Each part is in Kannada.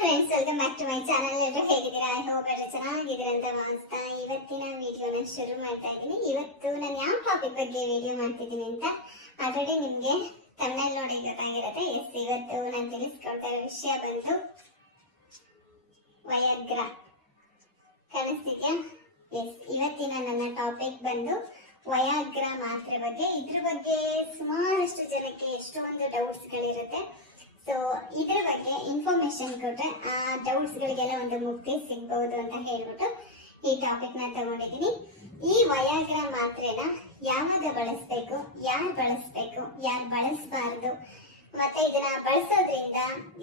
Friends, welcome back to my channel. ಎಲ್ಲರೂ ಹೇಗಿದ್ದೀರಾ? ಐ ಹೋಪ್ ಎಲ್ಲರೂ ಚೆನ್ನಾಗಿದ್ದೀರಾ ಅಂತ ಭಾವಿಸ್ತಾ ಇವತ್ತಿನ ವಿಡಿಯೋನ ಶುರು ಮಾಡ್ತಾ ಇದ್ದೀನಿ. ಇವತ್ತು ನಾನು ಯಾವ ಟಾಪಿಕ್ ಬಗ್ಗೆ ವಿಡಿಯೋ ಮಾಡ್ತಿದ್ದೀನಿ ಅಂತ ಆಲ್ರೆಡಿ ನಿಮಗೆ ತಮಿಳಲ್ಲಿ ನೋಡಿ ಗೊತ್ತಾಗಿರುತ್ತೆ. ಇವತ್ತು ನಾನು ತಿಳಿಸ್ಕೊಡ್ತಾ ಇರೋ ವಿಷಯ ಬಂದು ವಯಾಗ್ರಾ. ಕಾಣಿಸ್ತಿದ್ಯಾ? ಇವತ್ತಿನ ನನ್ನ ಟಾಪಿಕ್ ಬಂದು ವಯಾಗ್ರಾ ಮಾತ್ರೆ ಬಗ್ಗೆ. ಇದ್ರ ಬಗ್ಗೆ ಸುಮಾರಷ್ಟು ಜನಕ್ಕೆ ಎಷ್ಟೊಂದು ಡೌಟ್ಸ್ಗಳಿರುತ್ತೆ. ಸೊ ಇದ್ರ ಬಗ್ಗೆ ಇನ್ಫಾರ್ಮೇಶನ್ ಕೊಟ್ರೆ ಆ ಡೌಟ್ಸ್ ಗಳಿಗೆಲ್ಲ ಒಂದು ಮುಕ್ತಿ ಸಿಗಬಹುದು ಅಂತ ಹೇಳ್ಬಿಟ್ಟು ಈ ಟಾಪಿಕ್ ನ ತಗೊಂಡಿದ್ದೀನಿ. ಈ ವಯಾಗ್ರಾ ಮಾತ್ರೆನ ಯಾವಾಗ ಬಳಸಬೇಕು, ಯಾರು ಬಳಸಬೇಕು, ಯಾರು ಬಳಸಬಾರದು, ಮತ್ತೆ ಇದನ್ನ ಬಳಸೋದ್ರಿಂದ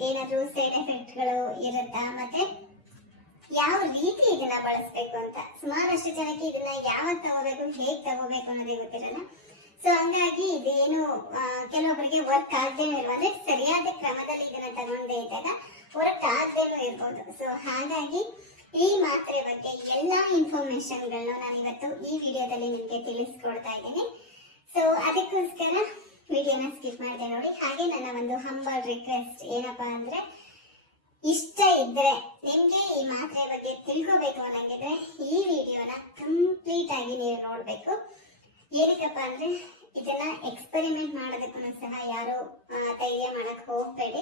ಏನಾದ್ರೂ ಸೈಡ್ ಎಫೆಕ್ಟ್ಗಳು ಇರುತ್ತಾ, ಮತ್ತೆ ಯಾವ ರೀತಿ ಇದನ್ನ ಬಳಸಬೇಕು ಅಂತ ಸುಮಾರಷ್ಟು ಜನಕ್ಕೆ ಇದನ್ನ ಯಾವಾಗ ತಗೋಬೇಕು, ಹೇಗ್ ತಗೋಬೇಕು ಅನ್ನೋದೇ ಗೊತ್ತಿರಲ್ಲ. ಸೊ ಹಂಗಾಗಿ ಇದೇನು ಕೆಲವೊಬ್ಬರಿಗೆ ವರ್ಕ್ ಆಗದೇನೂ ಇರುವ, ಅಂದ್ರೆ ಸರಿಯಾದ ಕ್ರಮದಲ್ಲಿ ಇದನ್ನ ತಗೊಂಡೇ ಇದ್ದಾಗ ವರ್ಕ್ ಆಗದೇನೂ ಇರ್ಬೋದು. ಸೊ ಹಾಗಾಗಿ ಈ ಮಾತ್ರೆ ಬಗ್ಗೆ ಎಲ್ಲಾ ಇನ್ಫಾರ್ಮೇಶನ್ಗಳನ್ನ ನಾನು ಇವತ್ತು ಈ ವಿಡಿಯೋದಲ್ಲಿ ನಿಮಗೆ ತಿಳಿಸ್ಕೊಡ್ತಾ ಇದ್ದೀನಿ. ಸೊ ಅದಕ್ಕೋಸ್ಕರ ವಿಡಿಯೋನ ಸ್ಕಿಪ್ ಮಾಡದೆ ನೋಡಿ. ಹಾಗೆ ನನ್ನ ಒಂದು ಹಂಬಲ್ ರಿಕ್ವೆಸ್ಟ್ ಏನಪ್ಪಾ ಅಂದ್ರೆ, ಇಷ್ಟ ಇದ್ರೆ ನಿಮ್ಗೆ ಈ ಮಾತ್ರೆ ಬಗ್ಗೆ ತಿಳ್ಕೋಬೇಕು ಅನ್ನಂಗಿದ್ರೆ ಈ ವಿಡಿಯೋನ ಕಂಪ್ಲೀಟ್ ಆಗಿ ನೀವು ನೋಡ್ಬೇಕು. ಏನಕ್ಕಪ್ಪ ಅಂದ್ರೆ ಇದನ್ನ ಎಕ್ಸ್ಪೆರಿಮೆಂಟ್ ಮಾಡೋದಕ್ಕೂ ಸಹ ಯಾರು ಧೈರ್ಯ ಮಾಡಕ್ ಹೋಗ್ಬೇಡಿ,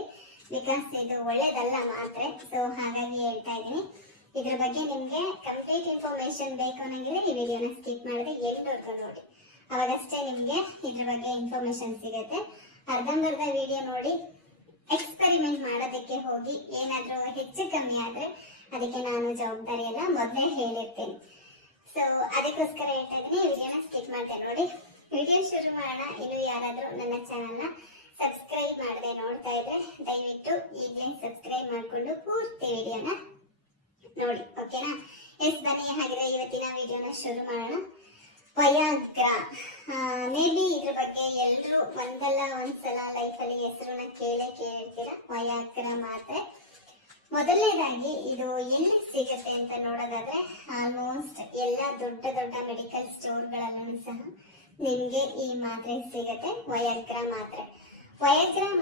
ಬಿಕಾಸ್ ಇದು ಒಳ್ಳೇದಲ್ಲ ಮಾತ್ರೆ. ಸೊ ಹಾಗಾಗಿ ಹೇಳ್ತಾ ಇದ್ದೀನಿ. ಇದ್ರ ಬಗ್ಗೆ ನಿಮ್ಗೆ ಕಂಪ್ಲೀಟ್ ಇನ್ಫಾರ್ಮೇಶನ್ ಬೇಕು ಅನ್ನಂಗಿದ್ರೆ ಈ ವಿಡಿಯೋನ ಸ್ಕಿಪ್ ಮಾಡದೆ ಎಂಡ್ವರೆಗೂ ನೋಡಿ, ಅವಾಗಷ್ಟೇ ನಿಮ್ಗೆ ಇದ್ರ ಬಗ್ಗೆ ಇನ್ಫಾರ್ಮೇಶನ್ ಸಿಗುತ್ತೆ. ಅರ್ಧಂಬರ್ಧ ವಿಡಿಯೋ ನೋಡಿ ಎಕ್ಸ್ಪೆರಿಮೆಂಟ್ ಮಾಡೋದಕ್ಕೆ ಹೋಗಿ ಏನಾದ್ರೂ ಹೆಚ್ಚು ಕಮ್ಮಿ ಆದ್ರೆ ಅದಕ್ಕೆ ನಾನು ಜವಾಬ್ದಾರಿ ಎಲ್ಲ ಮೊದಲೇ ಹೇಳಿರ್ತೇನೆ. ಸೊ ಅದಕ್ಕೋಸ್ಕರ ಹೇಳ್ತಾ ಇದ್ದೀನಿ, ವಿಡಿಯೋನ ಸ್ಕಿಪ್ ಮಾಡ್ದೆ ನೋಡಿ. ವಿಡಿಯೋ ಶುರು ಮಾಡೋಣ. ಇನ್ನು ಯಾರಾದ್ರೂ ನನ್ನ ಚಾನಲ್ನ ಸಬ್ಸ್ಕ್ರೈಬ್ ಮಾಡದೆ ನೋಡ್ತಾ ಇದ್ರೆ ದಯವಿಟ್ಟು ಈಗಲೇ ಸಬ್ಸ್ಕ್ರೈಬ್ ಮಾಡ್ಕೊಂಡು ಪೂರ್ತಿ ವಿಡಿಯೋನ ನೋಡಿ, ಓಕೆನಾ? ಬನ್ನಿ ಹಾಗಿದ್ರೆ ಇವತ್ತಿನ ವಿಡಿಯೋನ ಶುರು ಮಾಡೋಣ. ವಯಾಗ್ರಾ, ಮೇ ಬಿ ಇದ್ರ ಬಗ್ಗೆ ಎಲ್ರು ಒಂದಲ್ಲ ಒಂದ್ಸಲ ಲೈಫಲ್ಲಿ ಹೆಸರನ್ನ ಕೇಳಿರ್ತೀರ. ವಯಾಗ್ರಾ ಮಾತ್ರೆ ಮೊದಲನೇದಾಗಿ ಇದು ಎಲ್ಲಿ ಸಿಗುತ್ತೆ ಅಂತ ನೋಡೋದಾದ್ರೆ ಆಲ್ಮೋಸ್ಟ್ ಎಲ್ಲ ದೊಡ್ಡ ದೊಡ್ಡ ಮೆಡಿಕಲ್ ಸ್ಟೋರ್ಗಳಲ್ಲೂ ಸಹ ನಿಮ್ಗೆ ಈ ಮಾತ್ರೆ ಸಿಗುತ್ತೆ. ವಯಾಗ್ರಾ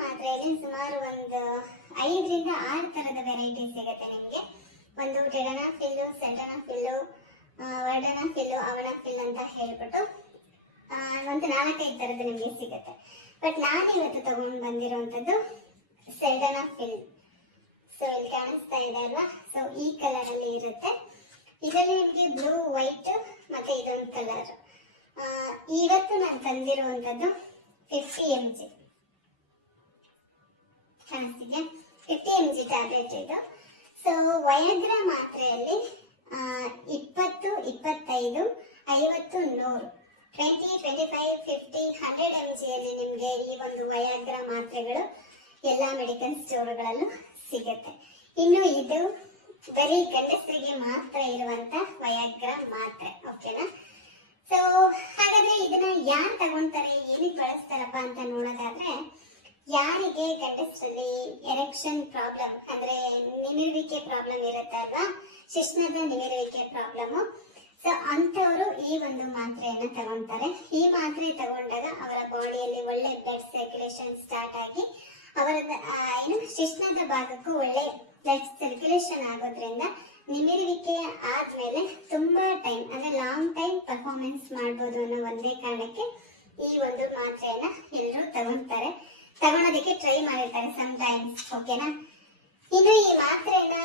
ಮಾತ್ರೆಯಲ್ಲಿ ಸುಮಾರು ಒಂದು 5 ರಿಂದ 6 ತರದ ವೆರೈಟಿ ಸಿಗುತ್ತೆ ನಿಮ್ಗೆ. ಒಂದು ಟೆಡನಾಫಿಲ್, ಸೆಟನಾಫಿಲ್, ವರ್ಡನಾಫಿಲ್, ಅವನಾಫಿಲ್ ಅಂತ ಹೇಳ್ಬಿಟ್ಟು ಒಂದು 4-5 ತರದ್ದು ನಿಮ್ಗೆ ಸಿಗುತ್ತೆ. ಬಟ್ ನಾನು ಇವತ್ತು ತಗೊಂಡು ಬಂದಿರುವಂತದ್ದು ಸೆಲ್ಡನಾಫಿಲ್. ಸೊ ಇಲ್ಲಿ ಕಾಣಿಸ್ತಾ ಇದೆ ಅಲ್ವಾ? ಸೊ ಈ ಕಲರ್ ಅಲ್ಲಿ ಇರುತ್ತೆ. ಇದರಲ್ಲಿ ನಿಮ್ಗೆ ಬ್ಲೂ, ವೈಟ್ ಮತ್ತೆ ಇದೊಂದು ಕಲರ್. ಇವತ್ತು ನಾನು ತಂದಿರುವಂತದ್ದು 50 mg. ಕಾಣಿಸ್ತಿದ್ಯಾ? 50 mg ಟ್ಯಾಬ್ಲೆಟ್ ಇದು. ಸೊ ವಯಾಗ್ರಾ ಮಾತ್ರೆಯಲ್ಲಿ 20, 25, 50, 100, 20, 25, 50, 100 mg ಅಲ್ಲಿ ನಿಮ್ಗೆ ಈ ಒಂದು ವಯಾಗ್ರಾ ಮಾತ್ರೆಗಳು ಎಲ್ಲಾ ಮೆಡಿಕಲ್ ಸ್ಟೋರ್ಗಳಲ್ಲೂ ಸಿಗುತ್ತೆ. ಇನ್ನು ಇದು ಬರೀ ಗಂಡಸರಿಗೆ ಮಾತ್ರ ಇರುವಂತ ವಯಾಗ್ರಾ ಮಾತ್ರೆ, ಓಕೆನಾ? ಸೊ ಹಾಗಾದ್ರೆ ಇದನ್ನ ಯಾರು ತಗೊಂತಾರೆ, ಏನಕ್ಕೆ ಬಳಸ್ತಾರಪ್ಪ ಅಂತ ನೋಡೋದಾದ್ರೆ, ಯಾರಿಗೆ ಗಂಡಸರಲ್ಲಿ ಎರೆಕ್ಷನ್ ಪ್ರಾಬ್ಲಮ್ ಅಂದ್ರೆ ನಿಮಿರುವಿಕೆ ಪ್ರಾಬ್ಲಮ್ ಇರುತ್ತೆ ಅಲ್ವಾ, ಶಿಶ್ನದ ನಿಮಿರುವಿಕೆ ಪ್ರಾಬ್ಲಮ್. ಸೊ ಅಂತವರು ಈ ಒಂದು ಮಾತ್ರೆಯನ್ನ ತಗೊಂತಾರೆ. ಈ ಮಾತ್ರೆ ತಗೊಂಡಾಗ ಅವರ ಬಾಡಿಯಲ್ಲಿ ಒಳ್ಳೆ ಬ್ಲಡ್ ಸರ್ಕ್ಯುಲೇಷನ್ ಸ್ಟಾರ್ಟ್ ಆಗಿ ಅವರ ಶಿಶ್ನದ ಭಾಗಕ್ಕೂ ಒಳ್ಳೆ ಬ್ಲಡ್ ಸರ್ಕ್ಯುಲೇಷನ್ ಆಗೋದ್ರಿಂದ ನಿಮಿರುವಿಕೆ ಆದ್ಮೇಲೆ ತುಂಬಾ ಟೈಮ್ ಅಂದ್ರೆ ಲಾಂಗ್ ಟೈಮ್ ಪರ್ಫಾರ್ಮೆನ್ಸ್ ಮಾಡ್ಬೋದು ಅನ್ನೋ ಒಂದೇ ಕಾರಣಕ್ಕೆ ಈ ಒಂದು ಮಾತ್ರೆಯನ್ನ ಎಲ್ಲರೂ ತಗೊಳೋದಕ್ಕೆ ಟ್ರೈ ಮಾಡಿರ್ತಾರೆ ಸಮ್ ಟೈಮ್ಸ್, ಓಕೆನಾ? ಇನ್ನು ಈ ಮಾತ್ರೆನ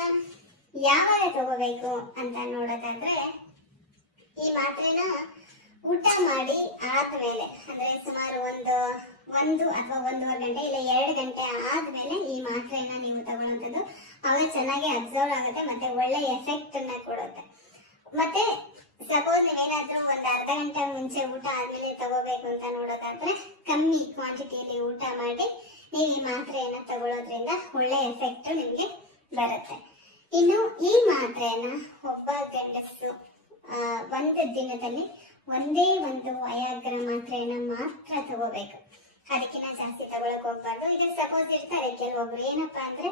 ಯಾವಾಗ ತಗೋಬೇಕು ಅಂತ ನೋಡೋದಾದ್ರೆ, ಈ ಮಾತ್ರೆನ ಊಟ ಮಾಡಿ ಆದ್ಮೇಲೆ ಅಂದ್ರೆ ಸುಮಾರು ಒಂದು ಅಥವಾ 1.5 ಗಂಟೆ ಇಲ್ಲ 2 ಗಂಟೆ ಆದ್ಮೇಲೆ ಈ ಮಾತ್ರೆಯನ್ನ ನೀವು ತಗೊಳ್ಳೋದು ಅವಾಗ ಚೆನ್ನಾಗಿ ಅಬ್ಸರ್ವ್ ಆಗುತ್ತೆ ಮತ್ತೆ ಒಳ್ಳೆ ಎಫೆಕ್ಟ್ ಅನ್ನ ಕೊಡುತ್ತೆ. ಮತ್ತೆ ಸಪೋಸ್ ನೀವೇನಾದ್ರೂ ಒಂದು ಅರ್ಧ ಗಂಟೆ ಮುಂಚೆ ಊಟ ಆದ್ಮೇಲೆ ತಗೋಬೇಕು ಅಂತ ನೋಡೋದಾದ್ರೆ ಕಮ್ಮಿ ಕ್ವಾಂಟಿಟಿಯಲ್ಲಿ ಊಟ ಮಾಡಿ ನೀವು ಈ ಮಾತ್ರೆಯನ್ನ ತಗೊಳ್ಳೋದ್ರಿಂದ ಒಳ್ಳೆ ಎಫೆಕ್ಟ್ ನಿಮ್ಗೆ ಬರುತ್ತೆ. ಇನ್ನು ಈ ಮಾತ್ರೆಯನ್ನ ಒಬ್ಬ ಗಂಡಸು ಒಂದು ದಿನದಲ್ಲಿ ಒಂದೇ ಒಂದು ವಯಾಗ್ರಾ ಮಾತ್ರೆಯನ್ನ ಮಾತ್ರ ತಗೋಬೇಕು, ಅದಕ್ಕಿಂತ ಜಾಸ್ತಿ ತಗೊಳಕ್ ಹೋಗ್ಬಾರ್ದು. ಈಗ ಸಪೋಸ್ ಇರ್ತಾರೆ ಕೆಲವೊಬ್ರು ಏನಪ್ಪಾ ಅಂದ್ರೆ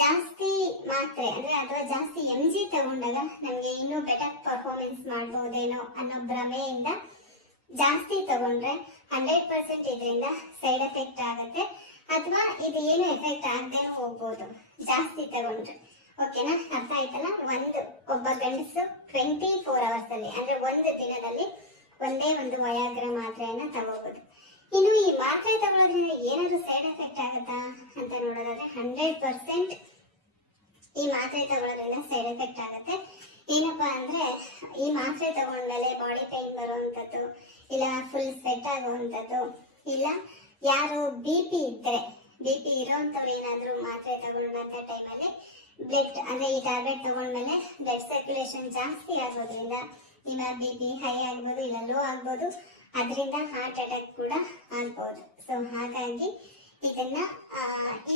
ಜಾಸ್ತಿ ಮಾತ್ರೆ ಅಂದ್ರೆ ಅಥವಾ ಜಾಸ್ತಿ mg ತಗೊಂಡಾಗ ನಮ್ಗೆ ಇನ್ನೂ ಬೆಟರ್ ಪರ್ಫಾರ್ಮೆನ್ಸ್ ಮಾಡಬಹುದೇನೋ ಅನ್ನೋ ಭ್ರಮೆಯಿಂದ ಜಾಸ್ತಿ ತಗೊಂಡ್ರೆ 100% ಇದರಿಂದ ಸೈಡ್ ಎಫೆಕ್ಟ್ ಆಗುತ್ತೆ. ಅಥವಾ ಇದು ಏನು ಎಫೆಕ್ಟ್ ಆಗದೆ ಹೋಗ್ಬೋದು ಜಾಸ್ತಿ ತಗೊಂಡ್ರೆ. ಓಕೆನಾ, ಅರ್ಥ ಆಯ್ತಲ್ಲ. ಒಬ್ಬ ಗಂಡಸು 24 hours ಅಲ್ಲಿ ಅಂದ್ರೆ ಒಂದು ದಿನದಲ್ಲಿ ಒಂದೇ ಒಂದು ವಯಾಗ್ರ ಮಾತ್ರೆಯನ್ನ ತಗೋಬಹುದು. ಇನ್ನು ಈ ಮಾತ್ರೆ ತಗೊಳ್ಳೋದ್ರಿಂದ ಏನಾದ್ರು ಸೈಡ್ ಎಫೆಕ್ಟ್ ಆಗುತ್ತಾ ಅಂತ ನೋಡೋದಾದ್ರೆ 100% ಈ ಮಾತ್ರೆ ತಗೊಳ್ಳೋದ್ರಿಂದ ಸೈಡ್ ಎಫೆಕ್ಟ್ ಆಗುತ್ತೆ. ಏನಪ್ಪಾ ಅಂದ್ರೆ ಈ ಮಾತ್ರೆ ತಗೊಂಡ್ಮೇಲೆ ಬಾಡಿ ಪೇನ್ ಬರುವಂತದ್ದು, ಇಲ್ಲ ಫುಲ್ ಸ್ವೆಟ್ ಆಗುವಂತದ್ದು, ಇಲ್ಲ ಯಾರು ಬಿ ಪಿ ಇರೋಂಥವ್ರು ಏನಾದ್ರು ಮಾತ್ರೆ ತಗೊಂಡಂತ ಟೈಮಲ್ಲಿ ಬ್ಲಡ್ ಅಂದ್ರೆ ಈ ಟ್ಯಾಬ್ಲೆಟ್ ತಗೊಂಡ್ಮೇಲೆ ಬ್ಲಡ್ ಸರ್ಕ್ಯುಲೇಷನ್ ಜಾಸ್ತಿ ಆಗೋದ್ರಿಂದ ನಿಮ್ಮ ಬಿ ಪಿ ಹೈ ಆಗ್ಬೋದು, ಇಲ್ಲ ಲೋ ಆಗ್ಬೋದು, ಅದರಿಂದ ಹಾರ್ಟ್ ಅಟ್ಯಾಕ್ ಕೂಡ ಆಗ್ಬೋದು. ಸೊ ಹಾಗಾಗಿ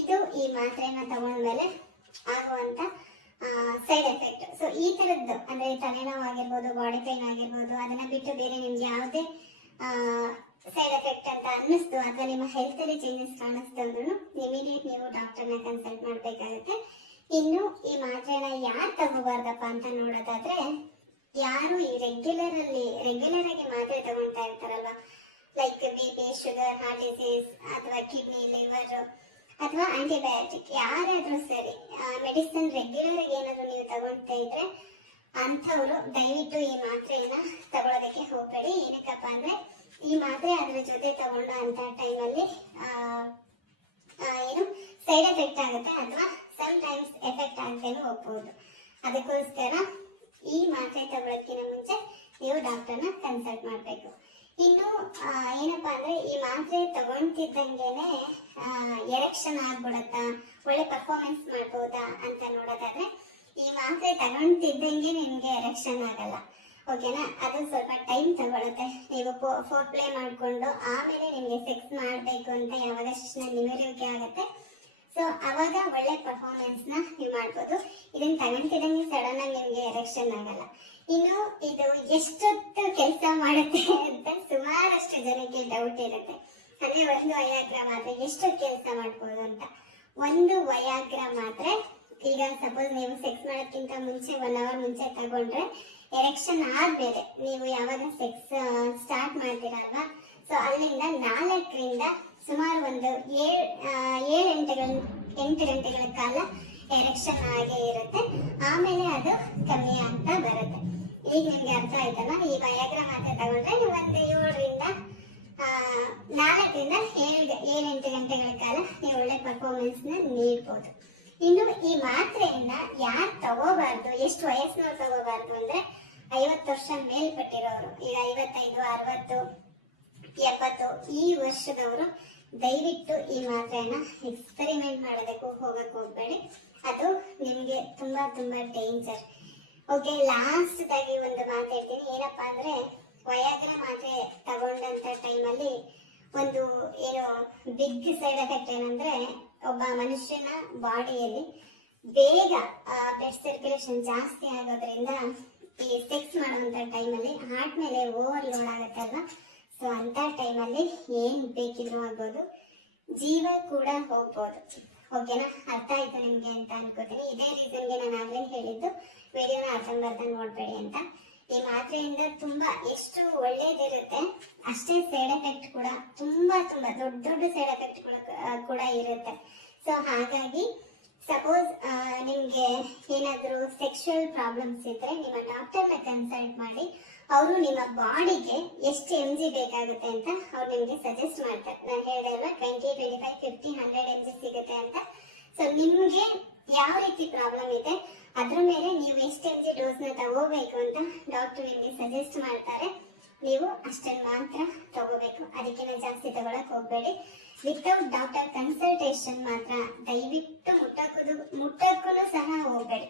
ಇದು ಈ ಮಾತ್ರೆನ ತಗೊಂಡ್ಮೇಲೆ ಆಗುವಂತ ಸೈಡ್ ಎಫೆಕ್ಟ್. ಸೊ ಈ ತರದ್ದು ಅಂದ್ರೆ ತಲೆನೋವು ಆಗಿರ್ಬೋದು, ಬಾಡಿ ಪೇನ್ ಆಗಿರ್ಬೋದು, ಅದನ್ನ ಬಿಟ್ಟು ಬೇರೆ ನಿಮ್ಗೆ ಯಾವುದೇ ಸೈಡ್ ಎಫೆಕ್ಟ್ ಅಂತ ಅನ್ನಿಸ್ತು ಅಥವಾ ನಿಮ್ಮ ಹೆಲ್ತ್ ಅಲ್ಲಿ ಚೇಂಜಸ್ ಕಾಣಿಸ್ತು ಅಂದ್ರೂ ಇಮಿಡಿಯೇಟ್ ನೀವು ಡಾಕ್ಟರ್ನ ಕನ್ಸಲ್ಟ್ ಮಾಡ್ಬೇಕಾಗುತ್ತೆ. ಇನ್ನು ಈ ಮಾತ್ರೆನ ಯಾರು ತಗೋಬಾರ್ದಪ್ಪ ಅಂತ ನೋಡೋದಾದ್ರೆ, ಯಾರು ಈ ರೆಗ್ಯುಲರ್ ಆಗಿ ಮಾತ್ರೆ ತಗೊಳ್ತಾ ಇರ್ತಾರಲ್ವಾ, like B P, sugar, heart disease ಅಥವಾ ಕಿಡ್ನಿ, ಲಿವರ್ ಅಥವಾ ಆಂಟಿಬಯೋಟಿಕ್ ಯಾರಾದ್ರೂ ಸರಿ, ಮೆಡಿಸಿನ್ ರೆಗ್ಯುಲರ್ ಆಗಿ ಏನಾದ್ರು ನೀವು ತಗೊಳ್ತಾ ಇದ್ರೆ ಅಂಥವ್ರು ದಯವಿಟ್ಟು ಈ ಮಾತ್ರೆಯನ್ನ ತಗೊಳ್ಳೋದಕ್ಕೆ ಹೋಗ್ಬೇಡಿ. ಏನಕ್ಕಪ್ಪ ಅಂದ್ರೆ ಈ ಮಾತ್ರೆ ಅದ್ರ ಜೊತೆ ತಗೊಂಡ ಅಂತ ಟೈಮಲ್ಲಿ ಏನು ಸೈಡ್ ಎಫೆಕ್ಟ್ ಆಗುತ್ತೆ ಅಥವಾ ಸಮ್ ಟೈಮ್ಸ್ ಎಫೆಕ್ಟ್ ಆಗದೇನು ಹೋಗ್ಬೋದು. ಅದಕ್ಕೋಸ್ಕರ ಈ ಮಾತ್ರೆ ತಗೊಳ್ಳೋಕ್ಕಿಂತ ಮುಂಚೆ ನೀವು ಡಾಕ್ಟರ್ನ ಕನ್ಸಲ್ಟ್ ಮಾಡಬೇಕು. ಇನ್ನು ಏನಪ್ಪಾ ಅಂದ್ರೆ ಈ ಮಾತ್ರೆ ತಗೊಂತಿದ್ದಂಗೆನೆ ಎರೆಕ್ಷನ್ ಆಗ್ಬಿಡತ್ತಾ, ಒಳ್ಳೆ ಪರ್ಫಾರ್ಮೆನ್ಸ್ ಮಾಡ್ಬೋದಾ ಅಂತ ನೋಡೋದಾದ್ರೆ, ಈ ಮಾತ್ರೆ ತಗೊಂತಿದ್ದಂಗೆ ನಿಮ್ಗೆ ಎರೆಕ್ಷನ್ ಆಗಲ್ಲ. ಓಕೆನಾ, ಅದು ಸ್ವಲ್ಪ ಟೈಮ್ ತಗೊಳುತ್ತೆ. ನೀವು ಫೋರ್ ಪ್ಲೇ ಮಾಡ್ಕೊಂಡು ಆಮೇಲೆ ನಿಮ್ಗೆ ಸೆಕ್ಸ್ ಮಾಡ್ಬೇಕು ಅಂತ ಯಾವಾಗ ನಿಮಿರುವಿಕೆ ಆಗುತ್ತೆ, ಸೊ ಅವಾಗ ಒಳ್ಳೆ ಪರ್ಫಾರ್ಮೆನ್ಸ್ ನ ನೀವು ಮಾಡ್ಬೋದು. ಇದನ್ನ ತಗೊಂತಿದ್ದಂಗೆ ಸಡನ್ ಆಗಿ ನಿಮ್ಗೆ ಎರೆಕ್ಷನ್ ಆಗಲ್ಲ. ಇನ್ನು ಇದು ಎಷ್ಟೊತ್ತು ಕೆಲಸ ಮಾಡುತ್ತೆ ಅಂತ ಸುಮಾರಷ್ಟು ಜನಕ್ಕೆ ಡೌಟ್ ಇರುತ್ತೆ. ಅಂದ್ರೆ ಒಂದು ವಯಾಗ್ರ ಮಾತ್ರೆ ಎಷ್ಟೊತ್ತು ಕೆಲಸ ಮಾಡ್ಬೋದು ಅಂತ. ಒಂದು ವಯಾಗ್ರ ಮಾತ್ರೆ ಈಗ ಸಪೋಸ್ ನೀವು ಸೆಕ್ಸ್ ಮಾಡೋದಕ್ಕಿಂತ ಮುಂಚೆ 1 hour ಮುಂಚೆ ತಗೊಂಡ್ರೆ, ಎರೆಕ್ಷನ್ ಆದ್ಮೇಲೆ ನೀವು ಯಾವಾಗ ಸೆಕ್ಸ್ ಸ್ಟಾರ್ಟ್ ಮಾಡ್ತೀರಲ್ವಾ, ಸೊ ಅಲ್ಲಿಂದ 4ರಿಂದ ಸುಮಾರು ಒಂದು 7-8 ಗಂಟೆಗಳ ಕಾಲ ಎರೆಕ್ಷನ್ ಆಗೇ ಇರುತ್ತೆ. ಆಮೇಲೆ ಅದು ಕಮ್ಮಿ ಆಗ್ತಾ ಬರುತ್ತೆ. ಈಗ ನಿಮ್ಗೆ ಅರ್ಥ ಆಯ್ತಲ್ಲ, ಈ ವಯಾಗ್ರ ಮಾತ್ರೆ ತಗೊಂಡ್ರೆ ಒಂದು 7-8 ಗಂಟೆಗಳ ಕಾಲ ನೀವು ಒಳ್ಳೆ ಪರ್ಫಾರ್ಮೆನ್ಸ್ ನ ನೀಡಬಹುದು. ಇನ್ನು ಈ ಮಾತ್ರೆಯನ್ನ ಯಾರು ತಗೋಬಾರ್ದು, ಎಷ್ಟು ವಯಸ್ಸಿನವ್ರು ತಗೋಬಾರ್ದು ಅಂದ್ರೆ 50 ವರ್ಷ ಮೇಲ್ಪಟ್ಟಿರೋರು, ಈಗ 55, 60, 70 ಈ ವರ್ಷದವರು ದಯವಿಟ್ಟು ಈ ಮಾತ್ರೆಯನ್ನ ಎಕ್ಸ್ಪೆರಿಮೆಂಟ್ ಮಾಡೋದಕ್ಕೂ ಹೋಗಬೇಡಿ. ಅದು ನಿಮ್ಗೆ ತುಂಬಾ ಡೇಂಜರ್. ಓಕೆ, ಲಾಸ್ಟ್ ಆಗಿ ಒಂದು ಮಾತು ಹೇಳ್ತೀನಿ. ಏನಪ್ಪಾ ಅಂದ್ರೆ ವಯಾಗ್ರ ಮಾತ್ರೆ ತಗೊಂಡಂತ ಟೈಮಲ್ಲಿ ಒಂದು ಬಿಗ್ ಸೈಡ್ ಎಫೆಕ್ಟ್ ಏನಂದ್ರೆ, ಒಬ್ಬ ಮನುಷ್ಯನ ಬಾಡಿಯಲ್ಲಿ ಬೇಗ ಬ್ಲಡ್ ಸರ್ಕ್ಯುಲೇಷನ್ ಜಾಸ್ತಿ ಆಗೋದ್ರಿಂದ ಈ ಸೆಕ್ಸ್ ಮಾಡುವಂತ ಟೈಮಲ್ಲಿ ಹಾರ್ಟ್ ಮೇಲೆ ಓವರ್ಲೋಡ್ ಆಗುತ್ತಲ್ವಾ, ಸೊ ಅಂತ ಟೈಮಲ್ಲಿ ಏನ್ ಬೇಕಿದ್ರು ಆಗ್ಬೋದು, ಜೀವ ಕೂಡ ಹೋಗ್ಬೋದು. ಓಕೆನಾ, ಅರ್ಥ ಆಯ್ತು ನಿಮ್ಗೆ ಅಂತ ಅನ್ಕೋತೀನಿ. ಇದೇ ರೀಸನ್ಗೆ ನಾನು ಆಗ್ಲೇ ಹೇಳಿದ್ದು ವಿಡಿಯೋನ ಅರ್ಧಂಬರ್ಧ ನೋಡ್ಬೇಡಿ ಅಂತ. ಈ ಮಾತ್ರೆಯಿಂದ ತುಂಬಾ ಎಷ್ಟು ಒಳ್ಳೇದಿರುತ್ತೆ ಅಷ್ಟೇ ಸೈಡ್ ಎಫೆಕ್ಟ್ ಕೂಡ ತುಂಬಾ ದೊಡ್ಡ ಸೈಡ್ ಎಫೆಕ್ಟ್ ಕೂಡ ಇರುತ್ತೆ. ಸೊ ಹಾಗಾಗಿ ಸಪೋಸ್ ನಿಮ್ಗೆ ಏನಾದ್ರು ಸೆಕ್ಷುವಲ್ ಪ್ರಾಬ್ಲಮ್ಸ್ ಇದ್ರೆ ನಿಮ್ಮ ಡಾಕ್ಟರ್ನ ಕನ್ಸಲ್ಟ್ ಮಾಡಿ. ಅವರು ನಿಮ್ಮ ಬಾಡಿಗೆ ಎಷ್ಟು mg ಬೇಕಾಗುತ್ತೆ ಅಂತ ಅವ್ರು ನಿಮ್ಗೆ ಸಜೆಸ್ಟ್ ಮಾಡ್ತಾರೆ. ನಾನು ಹೇಳಿದೆ ಅಲ್ವಾ 20, 25, 50, 100 mg ಸಿಗುತ್ತೆ ಅಂತ. ಸೊ ನಿಮ್ಗೆ ಯಾವ ರೀತಿ ಪ್ರಾಬ್ಲಮ್ ಇದೆ ಅದ್ರ ಮೇಲೆ ನೀವು ಎಷ್ಟು mg ಡೋಸ್ ನ ತಗೋಬೇಕು ಅಂತ ಡಾಕ್ಟರ್ ನಿಮ್ಗೆ ಸಜೆಸ್ಟ್ ಮಾಡ್ತಾರೆ. ನೀವು ಅಷ್ಟನ್ನು ಮಾತ್ರ ತಗೋಬೇಕು, ಅದಕ್ಕಿಂತ ಜಾಸ್ತಿ ತಗೊಳಕ್ ಹೋಗ್ಬೇಡಿ. ವಿತೌಟ್ ಡಾಕ್ಟರ್ ಕನ್ಸಲ್ಟೇಷನ್ ಮಾತ್ರ ದಯವಿಟ್ಟು ಮುಟ್ಟಕ್ಕೂ ಸಹ ಹೋಗ್ಬೇಡಿ.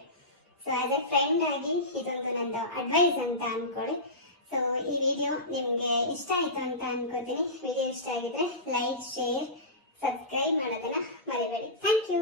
ಸೊ ಆಸ್ ಎ ಫ್ರೆಂಡ್ ಆಗಿ ಇದೊಂದು ನಂದು ಅಡ್ವೈಸ್ ಅಂತ ಅನ್ಕೊಳ್ಳಿ. ಸೊ ಈ ವಿಡಿಯೋ ನಿಮ್ಗೆ ಇಷ್ಟ ಆಯ್ತು ಅಂತ ಅನ್ಕೋತೀನಿ. ವಿಡಿಯೋ ಇಷ್ಟ ಆಗಿದ್ರೆ ಲೈಕ್, ಶೇರ್, ಸಬ್ಸ್ಕ್ರೈಬ್ ಮಾಡೋದನ್ನ ಮರಿಬೇಡಿ. Thank you.